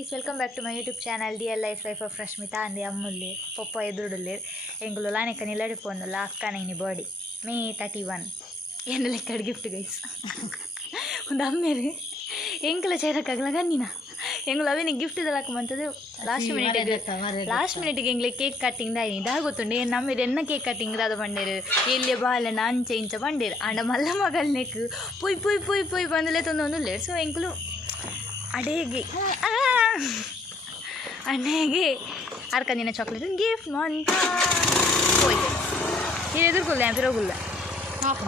guys, welcome back to my YouTube channel DL Life of Rashmita and Ammulli Papa Edurullir Engulula neka niladi ponnulla akka nini body May 31 enna lekkad gift guys ಒಂದು ಅಮ್ಮೇರು ಎಂಕಲ ಚೇರಕ್ಕಾಗಲ್ಲ ಗನ್ನಿನ ಎಂಗಳು ಅವೇನೆ gift ಇದಲ್ಲಕ್ಕಂತದ್ದು last ಮಿನಿಟ್ಗೆ ಎಂಗ್ಲೆ cake cutting ದಾಯಿ ಗೊತ್ತುಂಡು ಏನು ನಮ್ಮಿದು ಎನ್ನ cake cutting ದಾದ ಬಂಡೇರು ಎಲ್ಲಿ ಬಾಲನ ಅಂಚೆ ಇಂಚ ಬಂಡೇರು ಅಂಡ ಮಲ್ಲ ಮಗಲ್ನೆಕ್ ಪುಯ್ ಪುಯ್ ಪುಯ್ ಪುಯ್ ಬಂದಲೇ ತೊಂದೊಂದು ಲೇರು so ಎಂಕಲು ಅಡೇಗೆ ಅಣ್ಣಗೆ ಅರ್ಕಂದಿನ chocolate gift ಮಂತ ಹೋಯ್ತು ನೀನು ಎದುರ್ಕೊಲ್ಲ ಪಿರೋಗುಲ್ಲ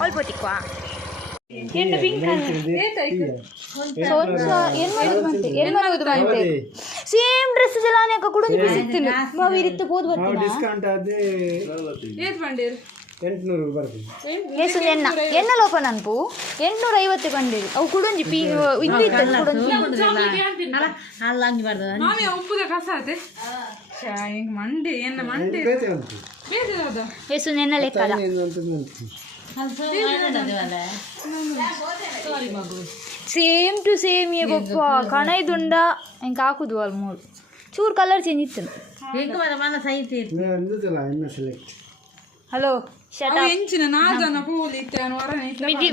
all ಪೋತಿಕ್ವಾ ಏನು ಪಿಂಕ್ ಸೇಮ್ ಡ್ರೆಸ್ ಜಲಾನೆ ಕೂಡ ಸಿಗ್ತೀನಿ ನಾವು ಈ ರೀತಿ ಹೋದ್ ಬರ್ತೀನಿ ಎಣ್ಣ ಲೋಪ ನನ್ಪು 850 ಬಂದಿರಿ ಅವು ಕುಡೊಂಜಿ ಪಿ ಏಸು ನೆನ್ನ ಲೆಕ್ಕಲ್ಲ ಸೇಮ್ ಟು ಸೇಮ್ ಏ ಗೊಪ್ಪ ಕಣೈದುಂಡ ಹೆಂಗೆ ಹಾಕುದು ಅಲ್ಲಿ ಮೂರು ಚೂರು ಕಲರ್ ಚೇಂಜ್ ಇತ್ತು ಹಲೋ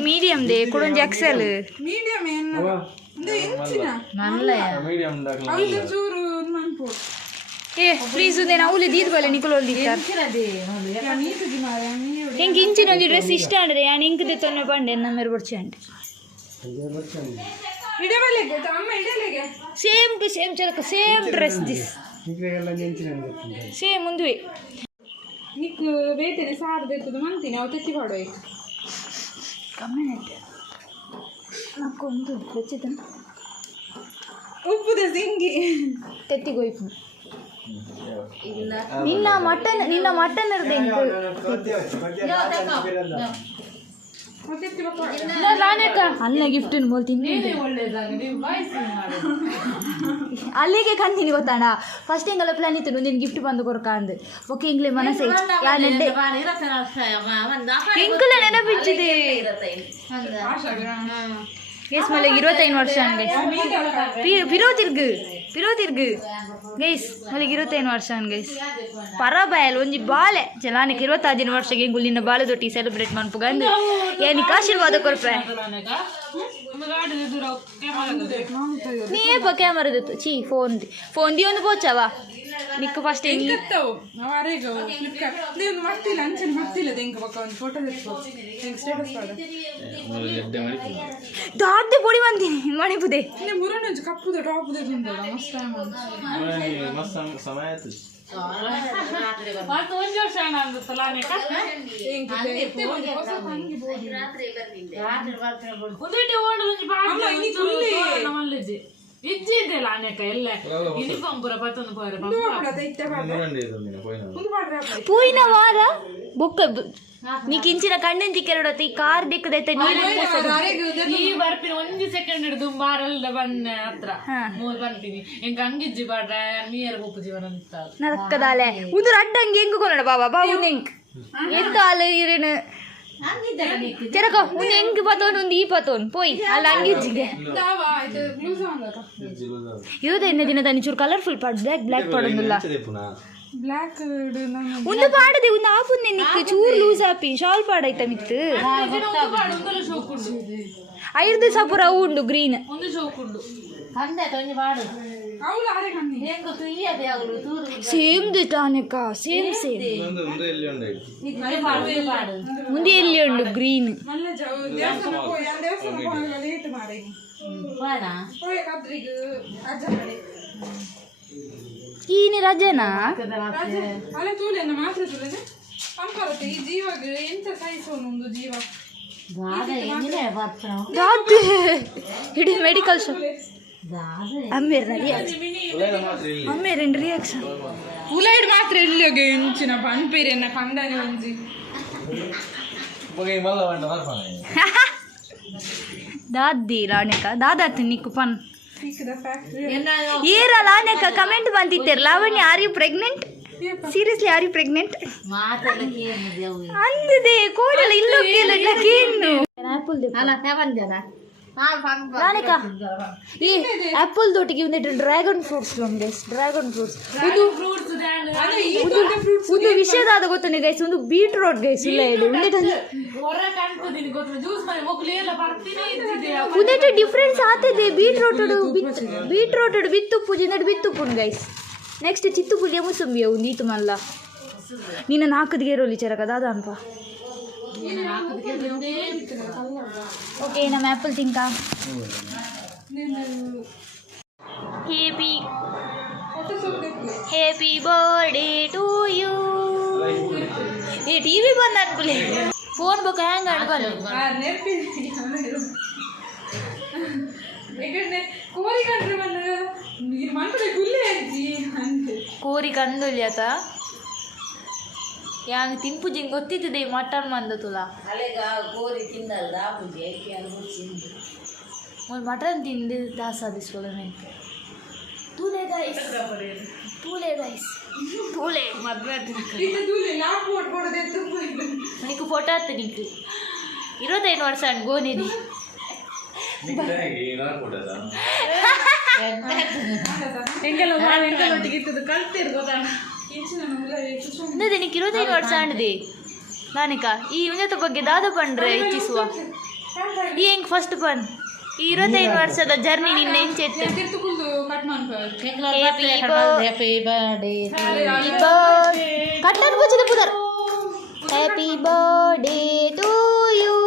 ಮೀಡಿಯಂ ದೇ ಕೊಡೊಂಜಿ ಎಕ್ಸೆಲ್ ಏ ಪ್ಲೀಸ್ ಉಂದೇನು ಅವಳು ದೀದ್ ಬಲೆ ನಿಕಲೋಲ್ ಹೆಂಗೆ ಇಂಚಿನ ಒಂದು ಡ್ರೆಸ್ ಇಷ್ಟ ಅಂದ್ರೆ ನಾನು ಇಂಕದೆ ತೊನ್ನೆ ಬಂಡೆ ನಮ್ಮೇರು ಬರ್ಚಿ ಅಂಡೆ ಸೇಮ್ ಟು ಸೇಮ್ ಚಲಕ ಸೇಮ್ ಡ್ರೆಸ್ ದಿಸ್ ಸೇಮ್ ಮುಂದುವೆ ನಿಕ್ಕು ಬೇತೇನೆ ಸಾರು ಬೇತದು ಮಂತೀನಿ ಅವು ತೆಚ್ಚಿ ಪಾಡೋಯ್ ಕಮ್ಮಿನೈತೆ ನಕ್ಕೊಂದು ಹೆಚ್ಚಿದ ಉಪ್ಪುದ ಸಿಂಗಿ ತೆತ್ತಿಗೋಯ್ಪು ನಿನ್ನ ಮಟನ್ ಇರ್ದೆ ಅಲ್ಲ ಗಿಫ್ಟ್ ಬೋಲ್ತೀನಿ ಅಲ್ಲಿಗೆ ಕಂತೀನಿ ಗೊತ್ತಾಣ ಫಸ್ಟ್ ಹಿಂಗೆಲ್ಲ ಪ್ಲಾನ್ ಇತ್ತು ನಿನ್ನ ಗಿಫ್ಟ್ ಬಂದು ಕೊರಕ ಅಂದು ಓಕೆ ಇಂಗ್ಲೇ ಮನಸ್ಸೆ ಇಂಕಲ ನೆನಪಿಚ್ಚಿದೆ ಗೈಸ್ ಮಲೆ 25 ವರ್ಷ ಅಂದೆ ಪಿರೋತಿರ್ಗು ಗೈಸ್ ಮಲೆ 25 ವರ್ಷ ಅನ್ ಗೈಸ್ ಪರಬಾಯಲ್ ಒಂಜಿ ಬಾಲೆ ಜಲಾನಿಗೆ 26 ವರ್ಷಕ್ಕೆ ಗುಲ್ಲಿನ ಬಾಲೆ ದೊಟ್ಟಿ ಸೆಲೆಬ್ರೇಟ್ ಮನ್ಪುಗಂದು ಏನಿಗೆ ಆಶೀರ್ವಾದ ಕೊರ್ಪೆ ನೀಪ ಕ್ಯಾಮರದಿತ್ತು ಚೀ ಫೋನ್ ದಿ ಒಂದು ಪೋಚವಾ ನಿಕ್ಕು ಫಸ್ಟ್ ದಾದೆ ಪೊಡಿ ಬಂತೀನಿ ಮಣಿಪುದೆ ಪೋಯಿನ ವಾರ ಬೊಕ್ಕ ನೀಕ್ ಇಂಚಿನ ಕಣ್ಣಿನ ತಿಕ್ಕೆರಡತಿ ಕಾರ್ ದಿಕ್ಕದೈತೆ ನೀ ಬರ್ತೀನಿ 1 ಸೆಕೆಂಡ್ ಹಿಡಿದು ಬಾರಲ್ಲ ಬನ್ನೆ ಹತ್ರ ಮೂರ್ ಬರ್ತೀನಿ ಹೆಂಗ ಅಂಗಿಜ್ಜಿ ಬಾಡ್ರ ನೀರ್ ಉಪ್ಪು ಜೀವನ ಅಂತ ನರಕದಾಲೆ ಉದುರ ಅಡ್ಡಂಗೆ ಹೆಂಗ ಕೊನಡ ಬಾಬಾ ಹೆಂಗ್ ಎಂತ ಅಲ್ಲ ಇರೇನು ചെറുക്ക ഒന്ന് എങ്ക് പത്തോണ്ട് ഈ പത്തോണ്ട് പോയി അല്ല അങ്കിച്ചിಗೆ ಇದು ಎನ್ನ ದಿನ ತನಿಚೂರು ಕಲರ್ಫುಲ್ ಪಾಡ್ ಬ್ಲಾಕ್ ಪಾಡೊಂದುಲ್ಲ ಬ್ಲಾಕ್ ಒಂದು ಪಾಡದೆ ಒಂದು ಆಫ್ ಒಂದು ನಿಕ್ಕೆ ಚೂರು ಲೂಸ್ ಆಪಿ ಶಾಲ್ ಪಾಡೈತ ಮಿತ್ತು ಐದು ಸಪುರ ಉಂಡು ಗ್ರೀನ್ ಒಂದು ಶೋಕುಂಡು ಸೇಮ್ ದಿಟಾನೆಕ ಸೇಮ್ ಮುಂದೆ ಎಲ್ಲಿ ಉಂಡು ಗ್ರೀನ್ ಈನಿ ರಜೆನಾ ಇಡೀ ಮೆಡಿಕಲ್ ಶಾಪ್ ಅಮ್ಮೇರಿನ ರಿಯಾಕ್ಷನ್ ಉಲೈಡ್ ಮಾತ್ರ ಇಲ್ಲಿಗೆ ಇಂಚಿನ ಪನ್ಪೇರಿಯನ್ನ ಕಂಡನೆ ಒಂಜಿ ದಾದಿ ಲಾಣಿಕ ದಾದಾತಿ ನಿಕ್ಕು ಪನ್ ಏರ ಲಾಣಿಕ ಕಮೆಂಟ್ ಬಂದಿತ್ತೇರ್ Lavanya are you pregnant seriously are you pregnant ಅಂದಿದೆ ಕೋಡಲ ಇಲ್ಲೋ ಕೇಳಕ್ಕೆ ಏನು ಆಪಲ್ ದೆ ಅಲ್ಲ ಯಾವಂದ್ಯಾನ ನಾನೇಕ ಈ ಆ್ಯಪಲ್ ತೋಟಿಗೆ ಒಂದಿಟ್ಟು dragon fruits guys, dragon fruits ಒಂದು ವಿಷಯದಾದ ಗೊತ್ತಾನೆ ಗೈಸ್, ಒಂದು ಬೀಟ್ರೋಟ್ ಗೈಸ್ ಇಲ್ಲ ಇದು ಒಂದಿಟ್ಟು ಡಿಫ್ರೆನ್ಸ್ ಆಗ್ತದೆ. ಬೀಟ್ರೋಟ್ ಬಿತ್ತುಪ್ಪು ಜಿಂದಡು ಬಿತ್ತುಪ್ಪುನ್ ಗೈಸ್. ನೆಕ್ಸ್ಟ್ ಚಿತ್ತುಪುಲಿಯ ಮುಸುಂಬಿಯ ಒಂದು ಈತು ಮಲ್ಲ ನಿನ್ನ ನಾಲ್ಕದಿಗೆ ಇರೋಲಿ ಚರಕ ದಾದ ಅನ್ಪ. ಓಕೆ ನಮ್ಮ ಆ್ಯಪಲ್ ತಿಂಕ ಹ್ಯಾಪಿ ಬರ್ಡೇ ಟು ಯು. ಏ ಟಿ ವಿ ಬಂದ ಅನ್ಕುಲೆ ಫೋನ್ ಬೊಕ್ಕ ಹ್ಯಾಂಗ ಅನ್ಬಲ್ಲ ಕೋರಿ ಕಂದುಲಿ ಆತ ಯಾಂಗ್ ತಿನ್ಪುಜಿಂಗ್ ಗೊತ್ತಿದ್ದೆ ಮಟನ್ ಮಂದ ತುಲಾ ಮಟನ್ ತಿಂದು ದಾಸಾದಿಸ್ಕೊಳ್ಳ ತೂಲೆ ಗೈಸ್, ತೂಲೆ ಗೈಸ್, ತೂಲೆ ಮದ್ವೆ ನಿಕ್ಕು ಫೋಟೋ ಹತ್ತು ನಿಕ್ಕು 25 ವರ್ಷ ಅಂಡ್ ಗೋನಿದಿ నీకు 25 ವರ್ಷ ಅಂಡದೆ ನಾನಿಕ ಈ ಉನ್ನತ ಬಗ್ಗೆ ದಾದ ಪಂಡ್ರೆ ಹೆಚ್ಚಿಸುವ ಈ ಹೆಂಗ್ ಫಸ್ಟ್ ಪನ್ ಈ 25 ವರ್ಷದ ಜರ್ನಿ ನಿನ್ನ ಹೆಂಚೆತ್ತೆ. ಕಟ್ಟನ್ ಬುಚ್ಚಿದ ಪುದರ್ happy birthday to you,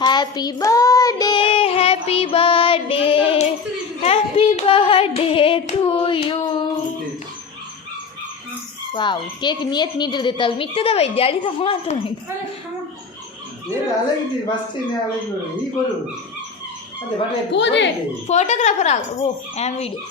happy birthday, happy birthday, happy birthday to you. Wow cake ನಿಯತ್ ನೀಡಿರ್ದೈತೆ ಅಲ್ಲಿ ಮಿಕ್ಕದ ವೈದ್ಯ ಅಳಿದ ಮಾತ್ರ ಫೋಟೋಗ್ರಾಫರ್ ಓ ಆ್ಯಮ್ ವಿಡಿಯೋ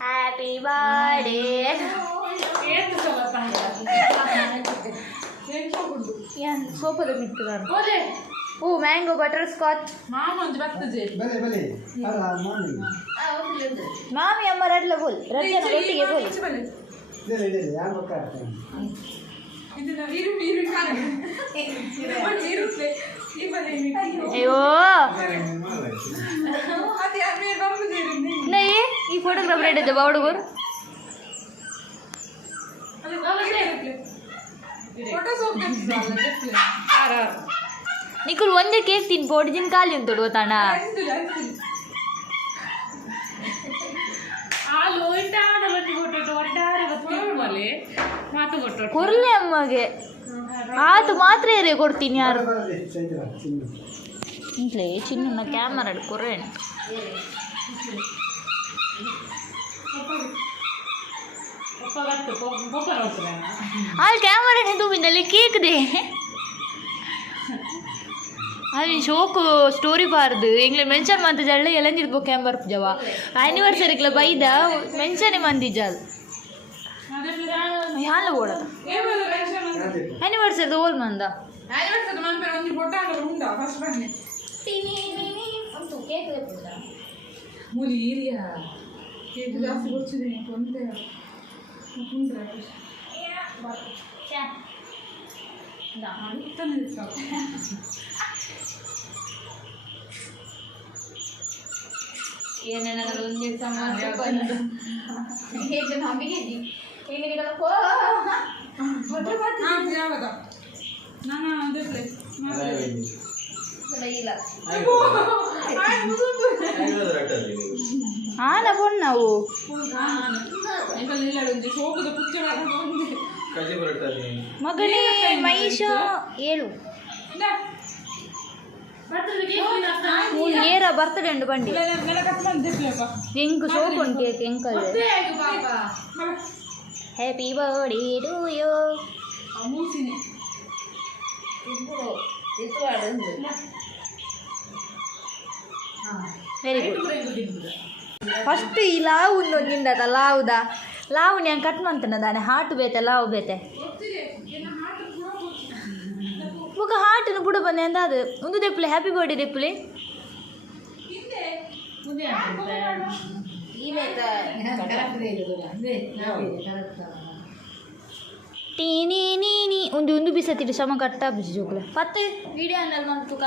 ಹ್ಯಾಪಿ ಬರ್ಡೇ ಸೋಪದ ಮಿಕ್ಕದ ಓ ಮ್ಯಾಂಗೋ ಬಟರ್ ಸ್ಕಾಚ್ ಮಾಮಿ ಅಮ್ಮ ರಡ್ಲ ಬೋಲ್ ರಡ್ಜನ ಒಟ್ಟಿಗೆ ಬೋಲ್ ಅಯ್ಯೋ ನೈ ಈ ಫೋಟೋಗ್ರಾಫರ್ ಇಟ್ಟಿದ್ದೆ ಬಾವುಡುಗರು నీకు ಒಂದೇ ಕೇಕ್ ತಿನ್ ಪೋಡಿಜಿನ ಖಾಲಿ ಉಂಟು ಗೊತ್ತಾಣ ಕೊರ್ಲೆ ಅಮ್ಮಗೆ ಆತು ಮಾತ್ರ ಏರೇ ಕೊಡ್ತೀನಿ ಯಾರು ಇಂಟ್ಲೇ ಚಿನ್ನ ಕ್ಯಾಮರಾ ಕೊರ್ರೆ ಅಲ್ಲಿ ಕ್ಯಾಮರಾ ತುಂಬಿದಲ್ಲಿ ಕೇಕ್ ದೇ ಅಲ್ಲಿ ಶೋಕು ಸ್ಟೋರಿ ಬಾರ್ದು ಎಂಗ್ಲೆ ಮೆನ್ಷನ್ ಮಂತಜಲ್ಲ ಎಲಂಜಿರ್ಬೋ ಕ್ಯಾಮರ್ ಜವ ಆ್ಯನಿವರ್ಸರಿಗ್ಲ ಬೈದ ಮೆನ್ಷನ್ ಮಂದಿಜಲ್ ಯಾಲ ಓಡದ ಆ್ಯನಿವರ್ಸರಿದ ಓಲ್ ಮಂದ ಆನ ನಾವು ಮಗನೇ ಮೈಷ ಏಳು ನೇರ ಬರ್ತಡೆ ಉಂಟು ಬಂಡಿ ಎಂಕು ಸೋಪ್ ಉಂಟು ಕೇಕ್ ಎಂಕಲ್ happy birthday to you. Very good. First ಈ ಲಾವು ನೊಂದಿಂದದ ಲಾವುದ ಲಾವು ನಾನು ಕಟ್ ಮಾಡ್ತೇನೆ ದಾನೆ ಹಾಟ್ ಬೇತೆ ಲಾವು ಬೇತೆ ಮುಖ ಹಾಟನ್ನು ಬುಡ ಬಂದೆ ಅಂತ ಅದು ಒಂದು ದೆಪ್ಪಲೆ ಹ್ಯಾಪಿ ಬರ್ಡೇ ದೆಪ್ಪಲೆ ಟೀನಿ ನೀನಿ ಒಂದು ಬಿಸತ್ತಿಟ್ಟು ಸಮ ಕಟ್ಟ ಬಿಸಿ ಜೋಕ್ಲೆ ಪತ್ತೆ ವಿಡಿಯೋ ಅನ್ನಲ್ ಮಂತುಕ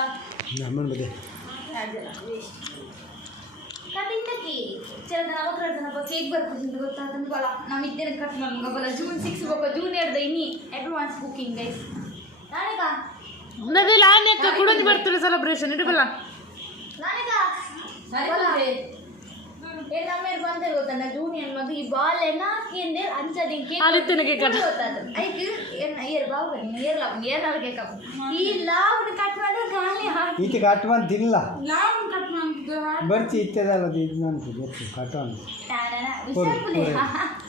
ಕಟಿಂಗಕ್ಕೆ ಚಿರದ ನವಗ್ರಹದನಪ್ಪ ಕೇಕ್ ಬರ್ಕೊಂಡು ಗೊತ್ತಾದಂತ ಬಲ ನಮ್ಮ ಇದ್ದೇನೆ ಕಟ್ ನಮ್ಗೆ ಬಲ ಜೂನ್ 6 ಬಪ್ಪ ಜೂನ್ 2 ಇನ್ನಿ ಅಡ್ವಾನ್ಸ್ ಬುಕಿಂಗ್ ಗೈಸ್ ನಾನೇಗ ನದಿ ಲಾನ್ಯಕ್ಕ ಕುಡಂಜಿ ಬರ್ತಾರೆ ಸೆಲೆಬ್ರೇಷನ್ ಇಡಬಲ್ಲ ನಾನೇಗ ನಮ್ಮೇಲೆ ಬಂದೆ ಗೊತ್ತಣ್ಣ ಜೂನಿಯರ್ ಮಗ ಈ ಬಾಲ್ ಎಲ್ಲ ಕೇಂದ್ರ ಅಂಚದಿಂಗೆ ಐಕ್ ಏರ್ ಬಾವು ಏರ್ಲಾವ್ ಕೇಕ್ ಈ ಲಾವ್ನ ಕಟ್ ಮಾಡಿದ್ರೆ ಗಾಳಿ ಹಾಕಿ ಈತ ಕಟ್ ಮಾಡಿ ತಿನ್ನಲ್ಲ ಲಾವ್ ಕಟ್ ಮಾಡ್ತಿದ್ದೆ ಬರ್ಚಿ ಇತ್ತದಲ್ಲ ಇದು ನಂತು ಗೊತ್ತು ಕಟ್ಟೋಣ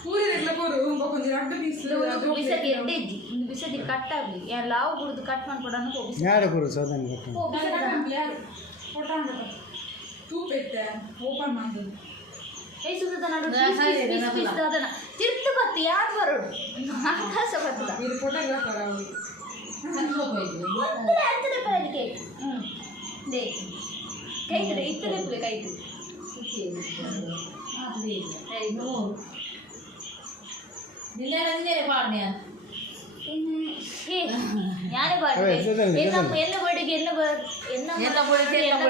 ಪೂರಿದೆಲ್ಲ ಪೂರು ಕೊಂಚ ಅಡ್ಡ ಪೀಸ್ ಬಿಸದಿ ಎಡ್ಡೆಜ್ಜಿ ಒಂದು ಬಿಸದಿ ಕಟ್ ಆಗಲಿ ಲಾವ್ ಕುಡಿದು ಕಟ್ ಮಾಡ್ಕೊಡೋಣ ನಾಳೆ ಕೊಡು ಸೋದನ್ ಕಟ್ಟೋಣ ಫೋಟೋ ತೂಪೆಟ್ಟೆ ಓಪನ್ ಮಾಡೋದು ಏ ಸುತ್ತ ನಾಡು ಪೀಸ್ ಅದನ್ನ ತಿರ್ತು ಬತ್ತಿ ಯಾರು ಬರೋಡು ಆಕಾಶ ಬರ್ತದ ಇದು ಫೋಟೋಗ್ರಾಫರ್ ಅವರು ಒಂದರ ಅಂತದೆ ಪರದಿ ಕೇಕ್ ದೇ ಕೈತಡೆ ಇತ್ತಲೆ ಪುಲೆ ಕೈತು ഞാനേ പാടും എന്ന ബർത്ത്ഡേക്ക് എന്ന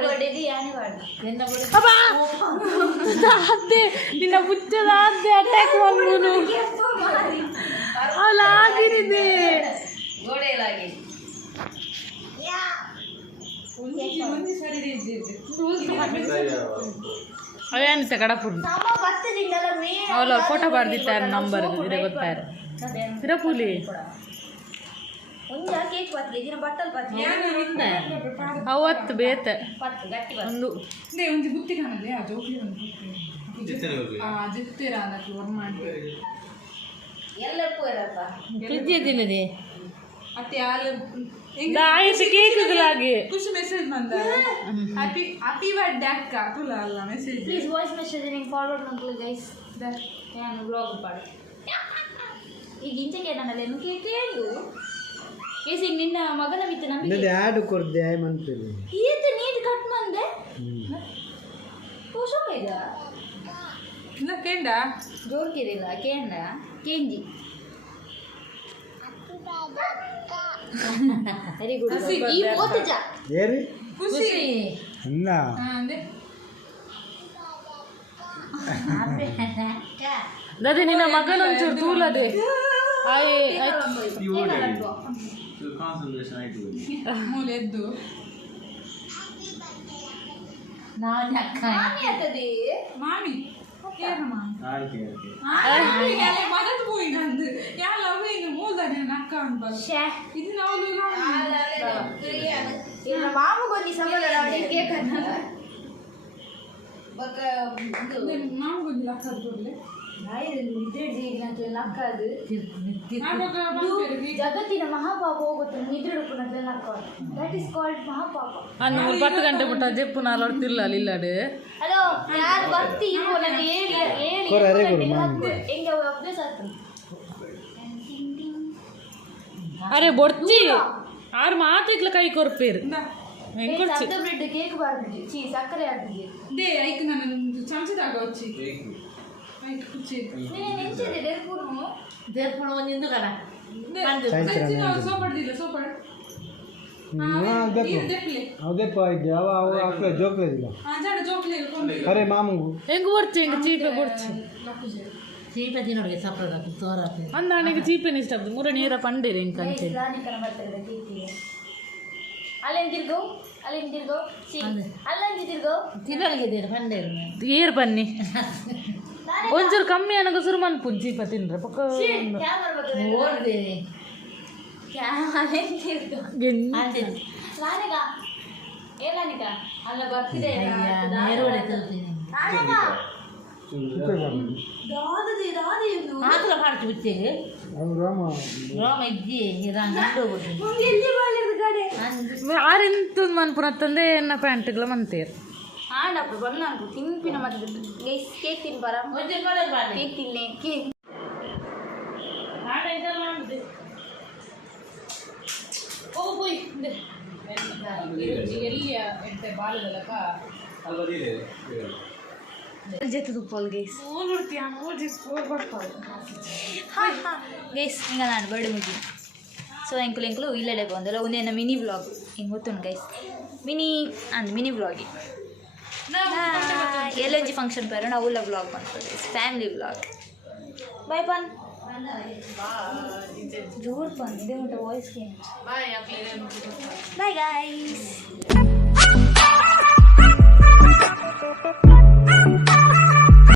ബർത്ത്ഡേക്ക് ഞാനേ പാടും ನಿನ್ನ ಮುಚ್ಚದಾದ್ದೆ ಅಟ್ಯಾಕ್ ಮಾಡ್ಬೋದು ಅಲ್ಲಾಗಿರಿದೆ ಗೋಡೆಯಲ್ಲಾಗಿ ಅವೇನಿಸ ಕಡಪುರ್ ಅವಳ ಫೋಟೋ ಬರ್ದಿಟ್ಟಾರ ನಂಬರ್ ಇದೆ ಗೊತ್ತಾರ ತಿರಪುಲಿ ಕೇಕ್ ಪತ್ಲಿ ದಿನ ಬಟ್ಟಲ್ ಪತ್ಲಿ ಅವತ್ತು ಬೇತ ಒಂದು ಒಂಜಿ ಬುತ್ತಿ ಕಾಣಲ್ಲಿ ಆ ಜೋಕ್ಲಿ ಒಂದು ಜಿತ್ತಿರ ಅನ್ನಕ್ಕೆ ಒನ್ ಮಾಡಿ ಎಲ್ಲಕ್ಕೂ ಇರಪ್ಪ ಫ್ರಿಜ್ ಇದ್ದಿಲ್ಲದೆ ಅತ್ತೆ ಹಾಲು ಆಯ್ತು ಕೇಕ್ಗಳಾಗಿ ಖುಷಿ ಮೆಸೇಜ್ ಬಂದ ಹ್ಯಾಪಿ ಹ್ಯಾಪಿ ಬರ್ತ್ಡೇ ಅಕ್ಕ ತುಲ ಅಲ್ಲ ಮೆಸೇಜ್ ಪ್ಲೀಸ್ ವಾಯ್ಸ್ ಮೆಸೇಜ್ ನಿಂಗೆ ಫಾರ್ವರ್ಡ್ ಮಾಡ್ಕೊಳ್ಳಿ ಗೈಸ್ ನಾನು ಬ್ಲಾಗ್ ಪಾಡು ಈಗ ಇಂಚಕ್ಕೆ ನನ್ನಲ್ಲಿ ಏನು ಕೇಳು ಕೇಸಿಗೆ ನಿನ್ನ ಮಗನ ಬಿತ್ತು ನಮಗೆ ಆ್ಯಡ್ ಕೊಡ್ದೆ ಮಂತೇಳಿ ಈತ ನೀಟ್ ಕಟ್ ಮಂದೆ ಪೋಷಕ ಈಗ ಇಲ್ಲ ಕೇಂಡ ಜೋರ್ಕಿರಿಲ್ಲ ಕೇಂಡ ಕೇಂಜಿ ವೆರಿ ಗುಡ್ ಈ ಓತಜ ಏರಿ ಖುಷಿ ಅನ್ನ ಅಂದೆ ದದೆ ನಿನ್ನ ಮಗನ ಒಂಚೂರು ತೂಲದೆ ಮೂಲೆ ಎದ್ದು ಮಾಮಿ ಮದತ್ ಹೋಗಿ ನಂದು ಯಾಲ ಹೋಗಿ ಮೂಲ್ದಾನೆ ನಕ್ಕ ಅನ್ಬಲ್ಲ ಇದು ನಾವು ಮಾಮಗೊಂದು ಸಂಬಳ ಕೇಕ್ ಮಾಮಗೊಂದು ಲಕ್ಕ ಬರ್ಲೆ ಜಗತ್ತಿನ ಮಹಾಪಾಪ ಹೋಗುತ್ತೆ ನಿದ್ರೆಡುಪುನಂತೆ ದಟ್ ಇಸ್ ಕಾಲ್ಡ್ ಮಹಾಪಾಪ ಅನ್ನು 10 ಗಂಟೆ ಬಿಟ್ಟ ಜೆಪ್ಪು ನಾಲ್ ಹೊಡ್ತಿಲ್ಲ ಇಲ್ಲಡೆ ಹಲೋ ಯಾರು ಬರ್ತಿ ಇವು ನನಗೆ ಹೆಂಗೆ ಅಭ್ಯಾಸ ಆಗ್ತದೆ ಅರೆ ಬೊಡ್ಚಿ ಆರು ಮಾತಿಗ್ಲ ಕೈ ಕೊರ್ಪೇರು ಸಬ್ದ ಬ್ರೆಡ್ ಕೇಕ್ ಬಾರ್ದು ಚೀ ಸಕ್ಕರೆ ಹಾಕಿದೆ ದೇ ಐಕ್ ನಾನು ಚಮಚದಾಗ వచ్చి ಐಕ್ ಕುಚಿ ನೀನೆ ನೆಂಚಿದೆ ದೇರ್ಪುನು ಒಂದಿಂದು ಕಡ ಸೋಪಡ್ದಿಲ್ಲ ಸೋಪಡ್ ಅರೆ ಮಾಮಂಗು ಹೆಂಗ್ ಬರ್ಚಿ ಹೆಂಗ್ ಚೀಪೆ ಬರ್ಚಿ ಚೀಪೆ ತಿನ್ನೋರಿಗೆ ಸಪ್ರದ ತೋರ ಅಂದ ನನಗೆ ಚೀಪೆನ ಇಷ್ಟ ಆಗ್ತದೆ ಮೂರ ನೀರ ಪಂಡಿರಿ ಹೆಂಗ್ ಕಂತೆ ಅಲ್ಲೆಂದಿರ್ಗೋ ಅಲ್ಲಂದಿರ್ಗೋ ತಿನ್ನೋರಿಗೆ ಪಂಡೇರು ಏರ್ ಬನ್ನಿ ಒಂಚೂರು ಕಮ್ಮಿ ಅನ್ನೋ ಸುರು ಮನ್ಪುನ್ ಚೀಪ ತಿನ್ರ ಪಕ್ಕ ಓಡ್ದೆ ಅಲ್ಲ ಬರ್ತಿದೆ ನೇರೋಡೆ ತಲ್ತೀನಿ ಮಾತ್ರ ಪಾಡ್ತು ಬಿಚ್ಚೆಗೆ ರೋಮ ಇಜ್ಜಿ ಆರೆಂತ ಮನ್ಪುನ ತಂದೆ ಎನ್ನ ಪ್ಯಾಂಟ್ಗಳ ಮಂತೇರು ಆಂಡಪ್ಪ ಬಂದು ತಿಂಪಿನ ಮತ್ತೆ ಕೇಕ್ ತಿನ್ಬಾರ ಕೇಕ್ ತಿನ್ನೆ ಕೇಕ್ ಎಲ್ಲಿಯ ಎಂಟೆ ಬಾಲದಲ್ಲಪ್ಪ ಜೊತೆ ತುಪ್ಪಲ್ ಗೈಸ್ ನೋಡ್ತೀಯ ಬರ್ತಾವೆ ಹಾಂ ಹಾಂ ಗೈಸ್ ಹಿಂಗೆ ನಾನು ಬರ್ಡ್ ಮುಗಿ ಸೊ ಎಂಕುಲು ಇಲ್ಲಡೆ ಬಂದಲ್ಲ ಒಂದೇನ ಮಿನಿ ವ್ಲಾಗ್ ಹಿಂಗೆ ಗೊತ್ತುಂಟು ಗೈಸ್ ಮಿನಿ ವ್ಲಾಗಿ ಎಲ್ಲೊಂಜಿ ಫಂಕ್ಷನ್ ಪೇರು ನಾವು ಉಲ್ಲ ವ್ಲಾಗ್ ಮಾಡ್ತೀವಿ ಫ್ಯಾಮಿಲಿ ವ್ಲಾಗ್ ಬಾಯ್ ಪನ್ ಜೋರ್ ಪನ್ ಇದೇ ಮುಟ್ಟ ವಾಯ್ಸ್ಗೆ ಬಾಯ್ ಗಾಯ್ಸ್